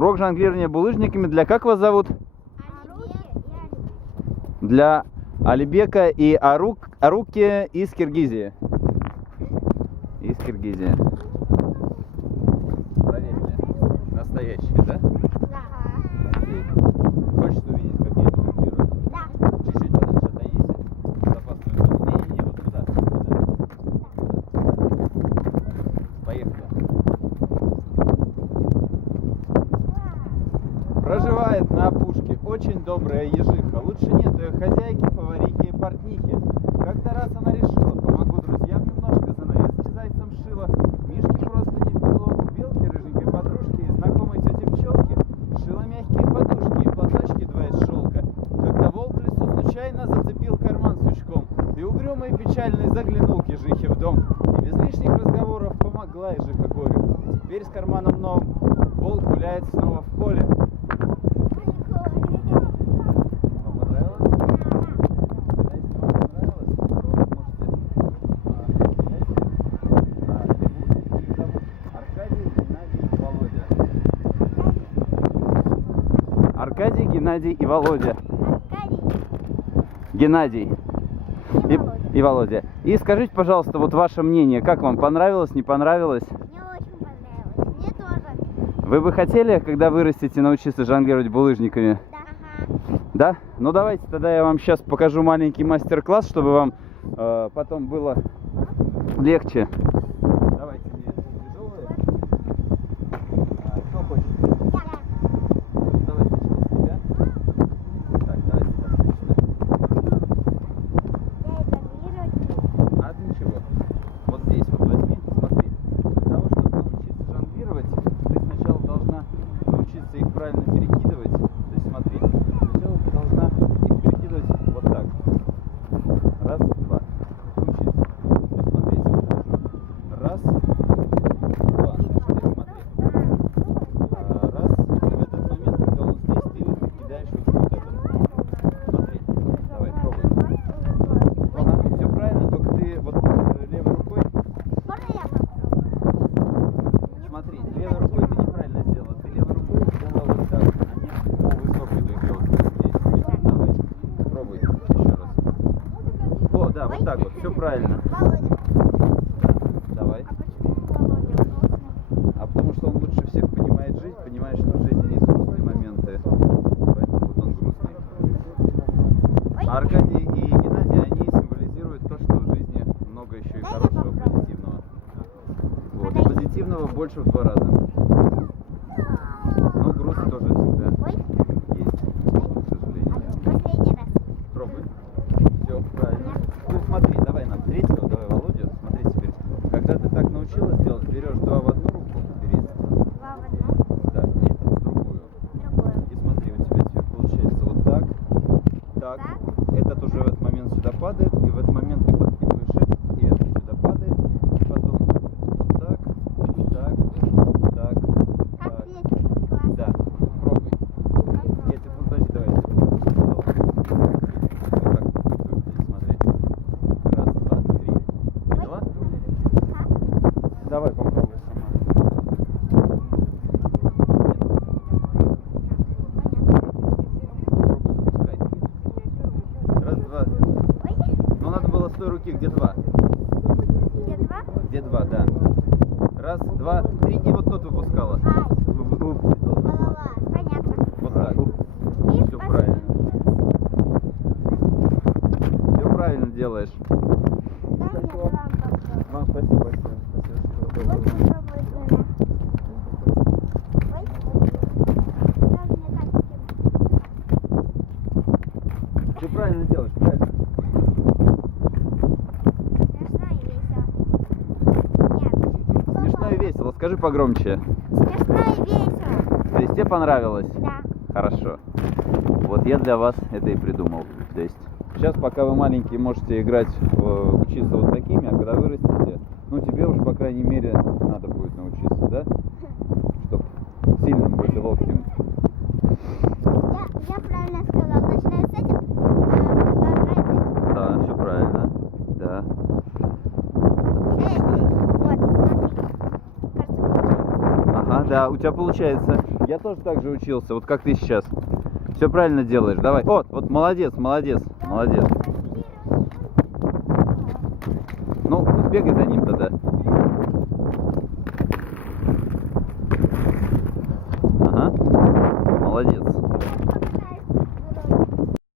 Урок жонглирования булыжниками для, как вас зовут? Для Алибека и Аруки из Киргизии. Из Киргизии. Проверили. Настоящие, да? Да. Окей. Хочешь увидеть, как я жонглирую? Да. Чуть-чуть подальше отойдись. Запасную зону. Не, вот туда. Поехали. Проживает на опушке очень добрая ежиха. Лучше нет ее хозяйки, поварихи и портнихи. Как-то раз она решила: помогу друзьям немножко, занавески зайцам шила. Мишки просто не в берлогу, белки, рыженькой подружки и знакомой тети пчелки шила мягкие подушки и платочки два из шелка. Когда волк в лесу случайно зацепил карман сучком, и угрюмый и печальный заглянул к ежихе в дом. И без лишних разговоров помогла ежиха горю. Теперь с карманом новым волк гуляет снова в поле. Аркадий, Геннадий и Володя. Геннадий и Володя. И скажите, пожалуйста, вот ваше мнение, как вам, понравилось, не понравилось? Мне очень понравилось. Мне тоже. Вы бы хотели, когда вырастете, научиться жонглировать булыжниками? Да. Да? Ну давайте тогда я вам сейчас покажу маленький мастер-класс, чтобы вам потом было легче. Давайте мне тяжелые. Кто хочет? Давай сначала с тебя. Так, давай сюда. А ничего. Вот здесь вот возьми, смотри. Для того, чтобы научиться жонглировать, ты сначала должна научиться их правильно перекидывать. То есть смотри, сначала ты должна их перекидывать вот так. Раз, два. Учись. То есть смотри, если покажу. Раз, два. Теперь смотри. Раз. И в этот момент, когда он здесь, ты кидаешь вот этот. Смотри. Давай, пробуй. Ага, все правильно, только ты вот левой рукой. Можно я попробую? Смотри, левой рукой ты неправильно сделала. Ты левой рукой сделала вот так, а не по высокой дуге вот здесь. Давай, пробуй еще раз. О, да, вот так вот, все правильно. Володя. Давай. А почему Володя грустный? А потому что он лучше всех понимает жизнь, понимает, что в жизни есть грустные моменты. Поэтому вот он грустный. А Аркадий и Геннадий, они символизируют то, что в жизни много еще и хорошего, позитивного. Вот. И позитивного больше в 2 раза. Но грусть тоже всегда Ой. есть, к сожалению. Последний раз. Пробуй. Все, правильно. Ну смотри, давай нам третьего, давай Володю. Смотри теперь. Когда ты так научилась делать, берешь 2 в одну руку, бери. 2 в 1. Да, и это в другую. Другую. И смотри, у тебя теперь получается вот так. Так. Этот уже в этот момент сюда падает, и в этот момент ты подкидываешь этот, и этот сюда падает. И потом вот так, так, так, Как так. лестница класс. Да, пробуй. Я тебе, подожди, давай я тебе покажу. Вот так вот будет выглядеть, смотри. Раз, два, три. Поняла? Давай попробуй сама. Попробуй запускай. Раз, два. Ой. Но надо было с той руки, где 2. Где 2? Где 2, да. Раз, два, три, и вот тот выпускала. Ай. Должна была. Голова. Понятно. Вот так. И Все правильно. Все правильно делаешь. Дай мне вам попробовать. Вам спасибо большое. Вот попробуй с двумя. Ой. Дай мне так скинуть. Ты правильно делаешь, правильно. Смешно и весело. Нет. Смешно и весело. Скажи погромче. Смешно и весело. То есть тебе понравилось? Да. Хорошо. Вот я для вас это и придумал. То есть сейчас, пока вы маленькие, можете играть, учиться вот такими, а когда вырастете, ну тебе уж, по крайней мере, надо будет научиться, да? Чтоб сильным быть и ловким. Я правильно сказал. Начинаю с этим, а продолжаю этим. Да, все правильно. Да. Вот, смотри. Кажется, получилось. Ага, да, у тебя получается. Я тоже так же учился, вот как ты сейчас. Все правильно делаешь. Давай. О, вот молодец, молодец, молодец. Ну, сбегай за ним тогда.